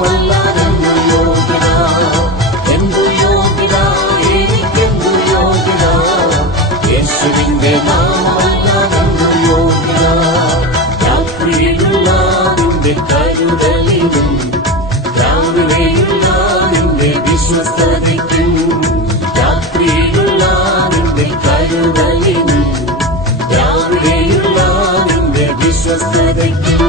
നാമമല്ലാതെന്തു യോഗ്യത, എന്തു യോഗ്യത, എനിക്കെന്തു യോഗ്യത, യേശുവിന്റെ നാമമല്ലാതെന്തു യോഗ്യത. രാത്രിയിലുള്ള നിന്റെ കരുതലിനും രാവിലെയുള്ള നിന്റെ വിശ്വസ്തതയ്ക്കും, രാത്രിയിലുള്ള നിന്റെ കരുതലിനും രാവിലെയുള്ള നിന്റെ വിശ്വസ്തതയ്ക്കും.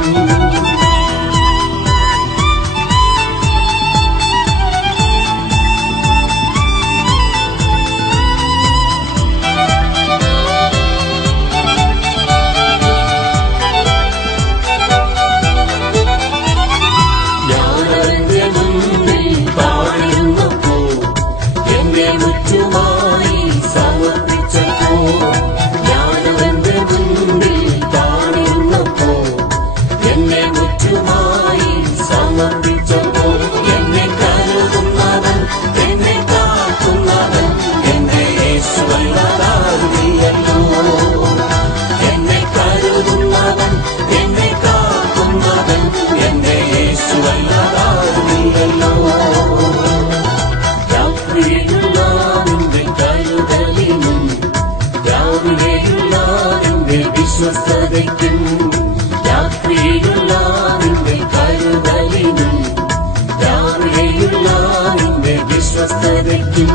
വിശ്വസ്തതയ്ക്കും രാത്രിയിലുള്ള നിന്റെ കരുതലിനും രാവിലെയുള്ള നിന്റെ വിശ്വസ്തതയ്ക്കും.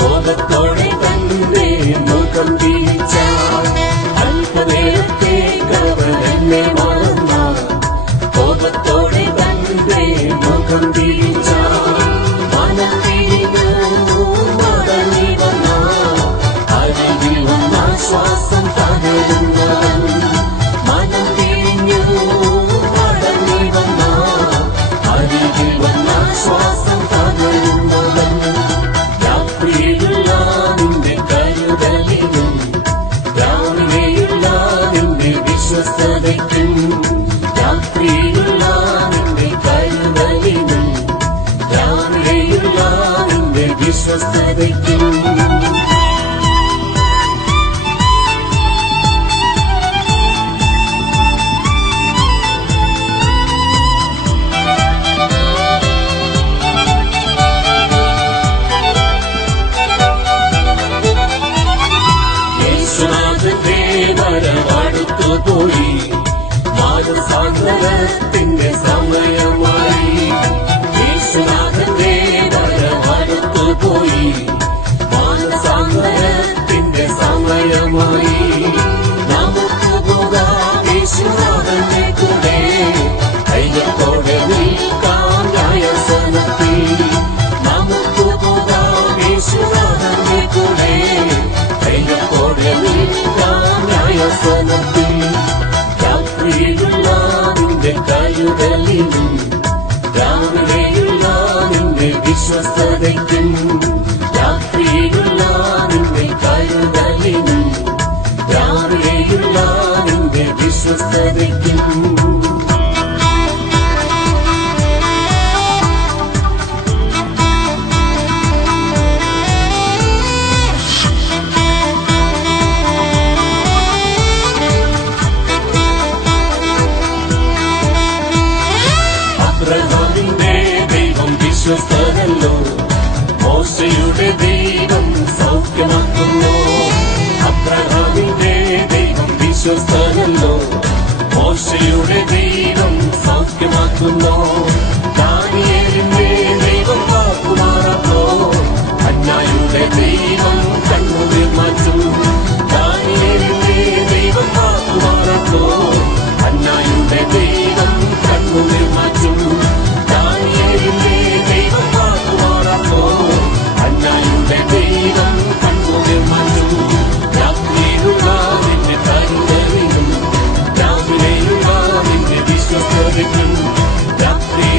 കോപത്തോടെ തന്റെ മുഖം തിരിച്ച അല്പനേരത്തേക്കവരെന്നെ മറന്ന, കോപത്തോടെ തന്റെ മുഖം തിരിച്ച മനം തിരിഞ്ഞു മടങ്ങി വന്ന, അരികിൽ വന്ന ശ്വാസം പകരുന്നവൻ, മനം തിരിഞ്ഞു മടങ്ങി വന്ന, അരികിൽ വന്ന ശ്വാസം പകരുന്നവൻ. രാത്രിയിലുള്ള നിന്റെ കരുതലിനും രാവിലെയുള്ള നിന്റെ വിശ്വസ്തതയ്ക്കും, രാത്രിയിലുള്ള നിന്റെ കരുതലിനും രാവിലെയുള്ള നിന്റെ വിശ്വസ്തതയ്ക്കും. പോയി മാനസാന്തരത്തിന്റെ സമയമായി, യേശുനാഥന്റെ വരവടുത്തു പോയി മാനസാന്തരത്തിന്റെ സമയമായി. നമുക്ക് പോകാം യേശുനാഥന്റെ കൂടെ, ധൈര്യത്തോടെ നിൽക്കാം ന്യായാസനത്തിൽ. നമുക്ക് പോകാം യേശുനാഥന്റെ കൂടെ, ധൈര്യത്തോടെ നിൽക്കാം ന്യായാസനത്തിൽ. രാത്രിയിലുള്ള നിന്റെ കരുതലിനും രാവിലെയുള്ള നിന്റെ വിശ്വസ്തതയ്ക്കും, രാത്രിയിലുള്ള നിന്റെ കരുതലിനും രാവിലെയുള്ള നിന്റെ വിശ്വസ്തതയ്ക്കും. അബ്രഹാമിന്റെ ദൈവം വിശ്വസ്തനല്ലോ, മോശയുടെ ദൈവം സൗഖ്യമാക്കുന്നു. അബ്രഹാമിന്റെ ദൈവം വിശ്വസ്തനല്ലോ, മോശയുടെ ദൈവം സൗഖ്യമാക്കുന്നു. ദാനിയേലിന്റെ ദൈവം വാക്കുമാറാത്തോ, ഹന്നായുടെ ദൈവം കണ്ണുനീർ മാറ്റും. ദാനിയേലിന്റെ ദൈവം വാക്കുമാറാത്തോ, ഹന്നായുടെ ദൈവം കണ്ണുനീർ മാറ്റും. ദാനിയേലിന്റെ ദൈവം വാക്കുമാറാത്തോ, ഹന്നായുടെ ദൈവം കണ്ണുനീർ മാറ്റും. രാത്രിയിലുള്ള നിന്റെ കരുതലിനും രാവിലെയുള്ള നിന്റെ വിശ്വസ്തതയ്ക്കും, രാത്രി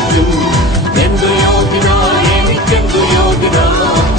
നിറവേറ്റും. എന്തു യോഗ്യനാ, എനിക്കെന്തു യോഗ്യനാ,